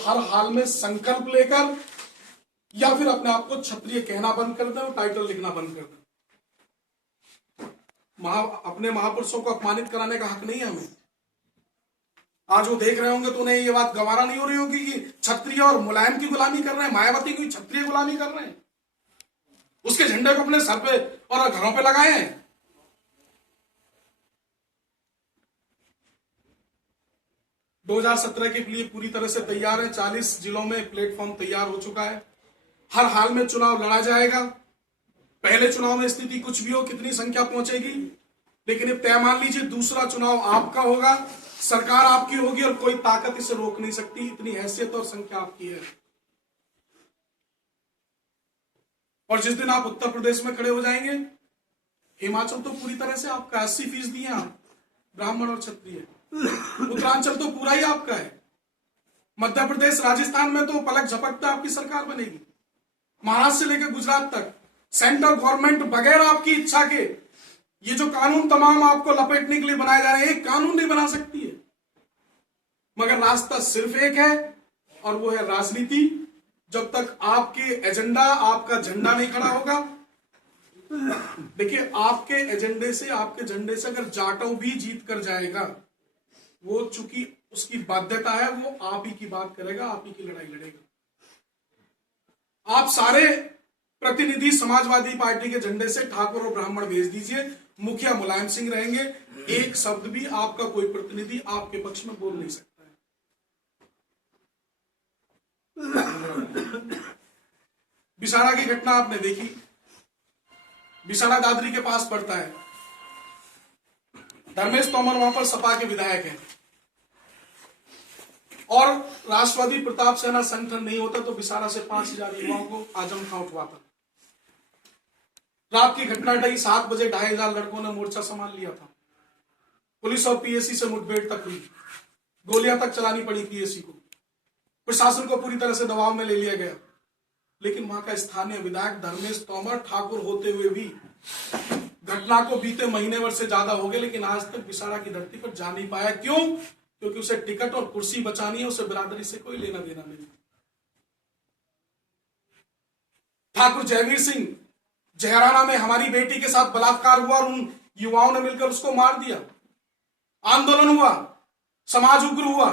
हर हाल में संकल्प लेकर या फिर अपने आप को क्षत्रिय कहना बंद कर दें और टाइटल लिखना बंद कर दें। अपने महापुरुषों को अपमानित कराने का हक नहीं है हमें। आज वो देख रहे होंगे तो उन्हें ये बात गवारा नहीं हो रही होगी कि क्षत्रिय और मुलायम की गुलामी कर रहे हैं, मायावती की क्षत्रिय गुलामी कर रहे हैं, उसके झंडे को अपने सर पे और घरों पे लगाए हैं। दो 2017 के लिए पूरी तरह से तैयार है। 40 जिलों में प्लेटफॉर्म तैयार हो चुका है। हर हाल में चुनाव लड़ा जाएगा। पहले चुनाव में स्थिति कुछ भी हो, कितनी संख्या पहुंचेगी, लेकिन तय मान लीजिए दूसरा चुनाव आपका होगा, सरकार आपकी होगी और कोई ताकत इसे रोक नहीं सकती। इतनी हैसियत और संख्या आपकी है। और जिस दिन आप उत्तर प्रदेश में खड़े हो जाएंगे, हिमाचल तो पूरी तरह से आपका 80% है आप ब्राह्मण और क्षत्रिय। उत्तरांचल तो पूरा ही आपका है। मध्य प्रदेश, राजस्थान में तो पलक झपकते आपकी सरकार बनेगी। महाराष्ट्र से लेकर गुजरात तक सेंट्रल गवर्नमेंट बगैर आपकी इच्छा के ये जो कानून तमाम आपको लपेटने के लिए बनाए जा रहे हैं, एक कानून नहीं बना सकती है। मगर रास्ता सिर्फ एक है और वो है राजनीति। जब तक आपके एजेंडा, आपका झंडा नहीं खड़ा होगा, देखिए आपके एजेंडे से, आपके झंडे से अगर जाटव भी जीत कर जाएगा, वो चूंकि उसकी बाध्यता है, वो आप ही की बात करेगा, आप ही की लड़ाई लड़ेगा। आप सारे प्रतिनिधि समाजवादी पार्टी के झंडे से ठाकुर और ब्राह्मण भेज दीजिए, मुखिया मुलायम सिंह रहेंगे, एक शब्द भी आपका कोई प्रतिनिधि आपके पक्ष में बोल नहीं सकता है। बिसाड़ा की घटना आपने देखी। बिसाड़ा दादरी के पास पड़ता है। धर्मेश तोमर वहां पर सपा के विधायक हैं और राष्ट्रवादी प्रताप सेना संगठन नहीं होता तो बिसाड़ा से 5000 युवाओं को आजम खां उठवाता। रात की घटना ढाई 7 बजे 2500 लड़कों ने मोर्चा संभाल लिया था। पुलिस और पीएसी से मुठभेड़ तक हुई, गोलियां तक चलानी पड़ी पीएसी को। प्रशासन को पूरी तरह से दबाव में ले लिया गया, लेकिन वहां का स्थानीय विधायक धर्मेश तोमर ठाकुर होते हुए भी घटना को बीते महीने भर से ज्यादा हो गए, लेकिन आज तक बिसाड़ा की धरती पर जा नहीं पाया। क्यों? क्योंकि उसे टिकट और कुर्सी बचानी है, उसे बिरादरी से कोई लेना देना नहीं। ठाकुर जयवीर सिंह, जहराना में हमारी बेटी के साथ बलात्कार हुआ और उन युवाओं ने मिलकर उसको मार दिया। आंदोलन हुआ, समाज उग्र हुआ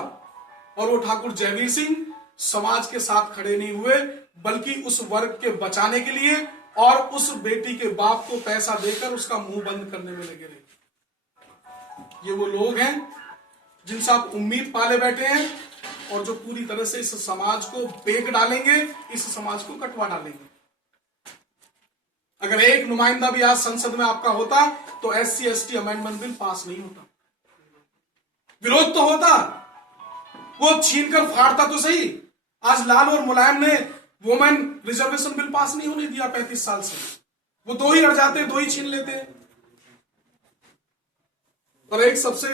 और वो ठाकुर जयवीर सिंह समाज के साथ खड़े नहीं हुए, बल्कि उस वर्ग के बचाने के लिए और उस बेटी के बाप को पैसा देकर उसका मुंह बंद करने में लगे रहे। ये वो लोग हैं जिनसे आप उम्मीद पाले बैठे हैं और जो पूरी तरह से इस समाज को बेक डालेंगे, इस समाज को कटवा डालेंगे। अगर एक नुमाइंदा भी आज संसद में आपका होता तो SC ST amendment bill pass नहीं होता। विरोध तो होता, वो छीनकर फाड़ता तो सही। आज लाल और मुलायम ने वुमेन रिजर्वेशन बिल पास नहीं होने दिया 35 साल से। वो 2 ही अड़ जाते हैं, 2 ही छीन लेते हैं। और एक सबसे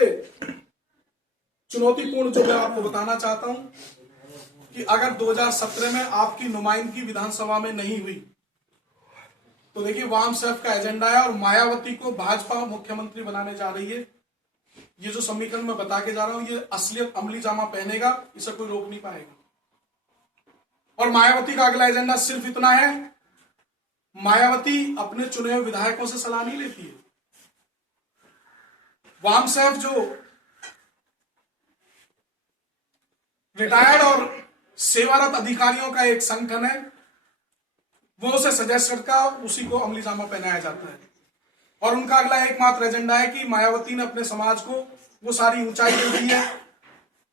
चुनौतीपूर्ण जो मैं आपको बताना चाहता हूं कि अगर 2017 में आपकी नुमाइंदगी विधानसभा में नहीं हुई तो देखिए वाम सेफ का एजेंडा है और मायावती को भाजपा मुख्यमंत्री बनाने जा रही है। ये जो समीकरण मैं बता के जा रहा हूं, ये असलियत अमली जामा पहनेगा, इसे कोई रोक नहीं पाएगा। और मायावती का अगला एजेंडा सिर्फ इतना है, मायावती अपने चुने हुए विधायकों से सलाह नहीं लेती है। वाम सेफ जो रिटायर्ड और सेवारत अधिकारियों का एक संगठन है, वो उसे सजेस्ट करता, उसी को अमली जामा पहनाया जाता है। और उनका अगला एकमात्र एजेंडा है कि मायावती ने अपने समाज को वो सारी ऊंचाई दे दी है,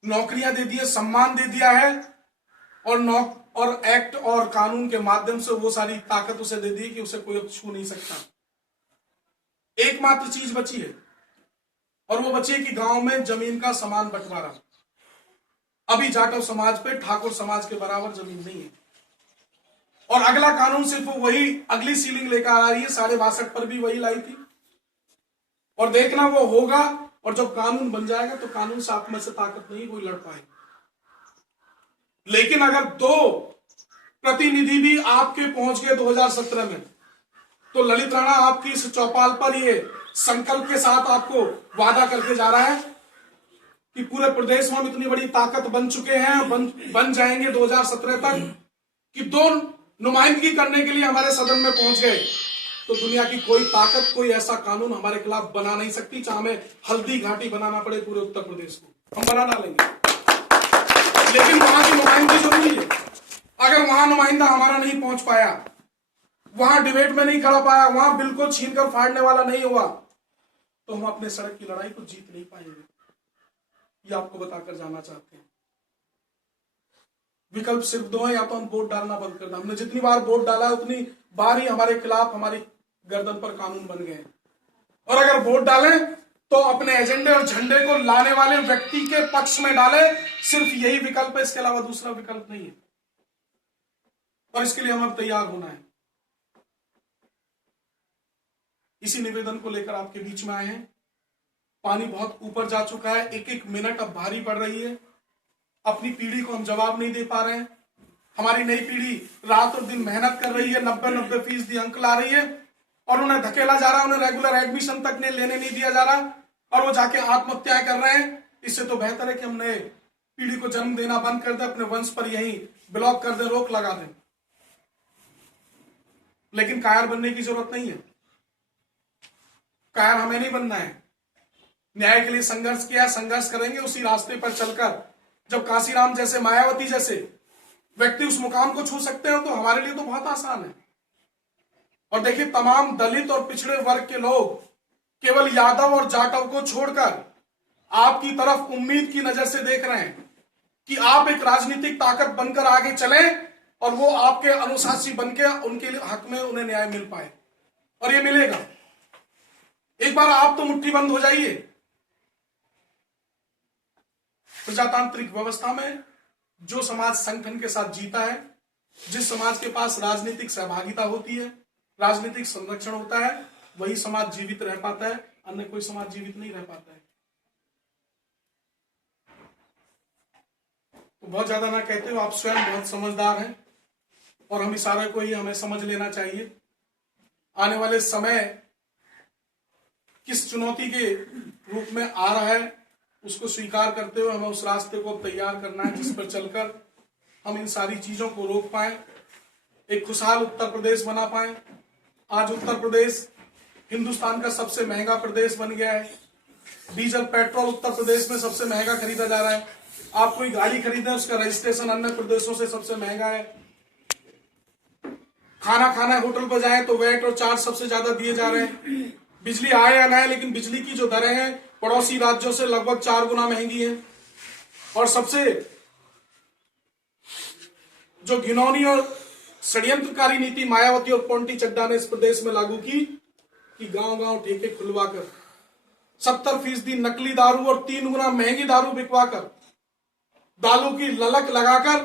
नौकरियां दे दी है, सम्मान दे दिया है और एक्ट और कानून के माध्यम से वो सारी ताकत उसे दे दी कि उसे कोई छू नहीं सकता। एकमात्र चीज बची है और वो बची है कि गांव में जमीन का समान बंटवारा। अभी जाटव समाज पे ठाकुर समाज के बराबर जमीन नहीं है और अगला कानून सिर्फ वही अगली सीलिंग लेकर आ रही है। 62 पर भी वही लाई थी और देखना वो होगा। और जब कानून बन जाएगा तो कानून से आप में से ताकत नहीं कोई लड़ पाएगा। लेकिन अगर 2 प्रतिनिधि भी आपके पहुंच गए 2017 में, तो ललित राणा आपकी इस चौपाल पर ये संकल्प के साथ आपको वादा करके जा रहा है कि पूरे प्रदेश में हम इतनी बड़ी ताकत बन चुके हैं, बन जाएंगे 2017 तक, कि 2 नुमाइंदगी करने के लिए हमारे सदन में पहुंच गए, तो दुनिया की कोई ताकत, कोई ऐसा कानून हमारे खिलाफ बना नहीं सकती। चाहे हमें हल्दी घाटी बनाना पड़े पूरे उत्तर प्रदेश को, हम बना डालेंगे। लेकिन वहां की नुमाइंदगी जरूरी है। अगर वहां नुमाइंदा हमारा नहीं पहुंच पाया, वहां डिबेट में नहीं खड़ा पाया, वहां बिल को छीनकर फाड़ने वाला नहीं हुआ, तो हम अपने सड़क की लड़ाई को जीत नहीं पाएंगे। ये आपको बताकर जाना चाहते हैं। विकल्प सिर्फ 2 है, या तो हम वोट डालना बंद कर दें। हमने जितनी बार वोट डाला है उतनी बार ही हमारे खिलाफ, हमारी गर्दन पर कानून बन गए। और अगर वोट डालें तो अपने एजेंडे और झंडे को लाने वाले व्यक्ति के पक्ष में डाले। सिर्फ यही विकल्प है, इसके अलावा दूसरा विकल्प नहीं है। और इसके लिए हमें तैयार होना है। इसी निवेदन को लेकर आपके बीच में आए हैं। पानी बहुत ऊपर जा चुका है, एक एक मिनट अब भारी पड़ रही है। अपनी पीढ़ी को हम जवाब नहीं दे पा रहे हैं। हमारी नई पीढ़ी रात और दिन मेहनत कर रही है, 90-90% अंक ला रही है, और उन्हें धकेला जा रहा है, उन्हें रेगुलर एडमिशन तक लेने नहीं दिया जा रहा, और वो जाके आत्महत्याएं कर रहे हैं। इससे तो बेहतर है कि हम नए पीढ़ी को जन्म देना बंद कर दें, अपने वंश पर यही ब्लॉक कर दें, रोक लगा दें। लेकिन कायर बनने की जरूरत नहीं है। कायर हमें नहीं बनना है। न्याय के लिए संघर्ष किया, संघर्ष करेंगे उसी रास्ते पर चलकर। जब कांसीराम जैसे, मायावती जैसे व्यक्ति उस मुकाम को छू सकते हो, तो हमारे लिए तो बहुत आसान है। और देखिए, तमाम दलित और पिछड़े वर्ग के लोग केवल यादव और जाटव को छोड़कर आपकी तरफ उम्मीद की नजर से देख रहे हैं कि आप एक राजनीतिक ताकत बनकर आगे चलें और वो आपके अनुशासी बनके उनके हक में उन्हें न्याय मिल पाए। और ये मिलेगा। एक बार आप तो मुट्ठी बंद हो जाइए। प्रजातांत्रिक व्यवस्था में जो समाज संगठन के साथ जीता है, जिस समाज के पास राजनीतिक सहभागिता होती है, राजनीतिक संरक्षण होता है, वही समाज जीवित रह पाता है। अन्य कोई समाज जीवित नहीं रह पाता है। तो बहुत ज्यादा ना कहते हो, आप स्वयं बहुत समझदार हैं और हम इशारे को ही हमें समझ लेना चाहिए। आने वाले समय किस चुनौती के रूप में आ रहा है, उसको स्वीकार करते हुए हमें उस रास्ते को तैयार करना है, जिस पर चलकर हम इन सारी चीजों को रोक पाए, एक खुशहाल उत्तर प्रदेश बना पाए। आज उत्तर प्रदेश हिंदुस्तान का सबसे महंगा प्रदेश बन गया है। डीजल पेट्रोल उत्तर प्रदेश में सबसे महंगा खरीदा जा रहा है। आप कोई गाड़ी खरीदें, उसका रजिस्ट्रेशन अन्य प्रदेशों से सबसे महंगा है। खाना खाना होटल पर जाएं तो वैट और चार्ज सबसे ज्यादा दिए जा रहे हैं। बिजली आए या ना आए, लेकिन बिजली की जो दरें हैं पड़ोसी राज्यों से लगभग 4 गुना महंगी है। और सबसे जो घिनौनी और षड्यंत्रकारी नीति मायावती और पोंटी चड्डा ने इस प्रदेश में लागू की कि गांव-गांव ठेके खुलवाकर 70% नकली दारू और 3 गुना महंगी दारू बिकवाकर, दारू की ललक लगाकर,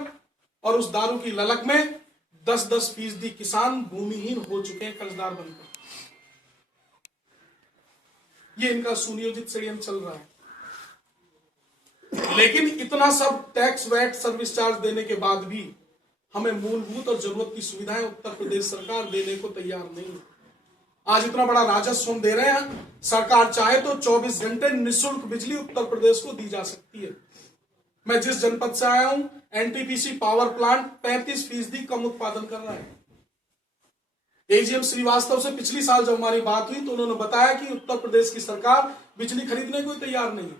और उस दारू की ललक में 10-10% किसान भूमिहीन हो चुके हैं, कर्जदार बनकर। ये इनका सुनियोजित षड्यंत्र चल रहा है। लेकिन इतना सब टैक्स वैट सर्विस चार्ज देने के बाद भी हमें मूलभूत और जरूरत की सुविधाएं उत्तर प्रदेश सरकार देने को तैयार नहीं है। आज इतना बड़ा राजस्व हम दे रहे हैं, सरकार चाहे तो 24 घंटे निःशुल्क बिजली उत्तर प्रदेश को दी जा सकती है। मैं जिस जनपद से आया हूं, एनटीपीसी पावर प्लांट 35% कम उत्पादन कर रहा है। एजीएम श्रीवास्तव से पिछली साल जब हमारी बात हुई तो उन्होंने बताया कि उत्तर प्रदेश की सरकार बिजली खरीदने को तैयार नहीं है,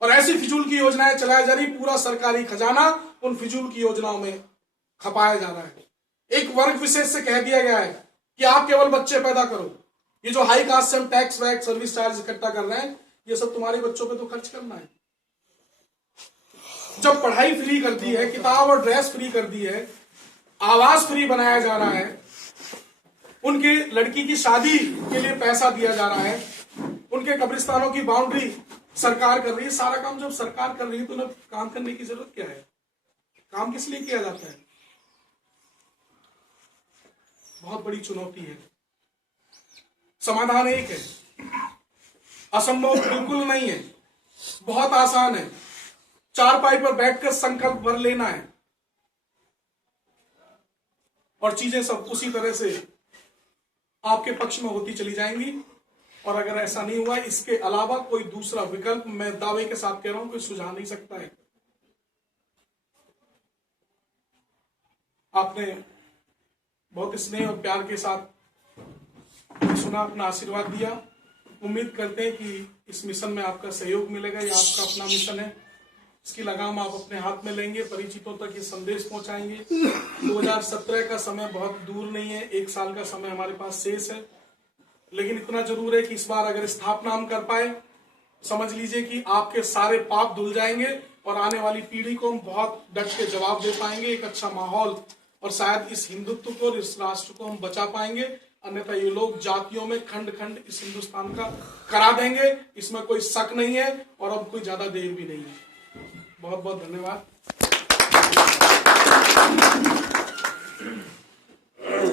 और ऐसी फिजूल की योजनाएं चलाई जा रही, पूरा सरकारी खजाना उन फिजूल की योजनाओं में खपाया जा रहा है। एक वर्ग विशेष से कह दिया गया है कि आप केवल बच्चे पैदा करो। ये जो हाई कास्ट से हम टैक्स वैट सर्विस चार्ज इकट्ठा कर रहे हैं, ये सब तुम्हारे बच्चों पे तो खर्च करना है। जब पढ़ाई फ्री कर दी है, किताब और ड्रेस फ्री कर दी है, आवास फ्री बनाया जा रहा है, उनकी लड़की की शादी के लिए पैसा दिया जा रहा है, उनके कब्रिस्तानों की बाउंड्री सरकार कर रही है। सारा काम जब सरकार कर रही है तो उन्हें काम करने की जरूरत क्या है? काम किस लिए किया जाता है? बहुत बड़ी चुनौती है। समाधान एक है, असंभव बिल्कुल नहीं है, बहुत आसान है। चारपाई पर बैठकर संकल्प भर लेना है और चीजें सब उसी तरह से आपके पक्ष में होती चली जाएंगी। और अगर ऐसा नहीं हुआ, इसके अलावा कोई दूसरा विकल्प मैं दावे के साथ कह रहा हूं कोई सुझा नहीं सकता है। आपने बहुत स्नेह और प्यार के साथ सुना, अपना आशीर्वाद दिया। उम्मीद करते हैं कि इस मिशन में आपका सहयोग मिलेगा। ये आपका अपना मिशन है, इसकी लगाम आप अपने हाथ में लेंगे, परिचितों तक ये संदेश पहुंचाएंगे। 2017 का समय बहुत दूर नहीं है, 1 साल का समय हमारे पास शेष है, लेकिन इतना जरूर है कि इस बार अगर स्थापना हम कर पाए, समझ लीजिए कि आपके सारे पाप धुल जाएंगे और आने वाली पीढ़ी को हम बहुत डट के जवाब दे पाएंगे, एक अच्छा माहौल, और शायद इस हिंदुत्व को, इस राष्ट्र को हम बचा पाएंगे। अन्यथा ये लोग जातियों में खंड खंड इस हिंदुस्तान का करा देंगे, इसमें कोई शक नहीं है और अब कोई ज्यादा देर भी नहीं है। बहुत बहुत धन्यवाद।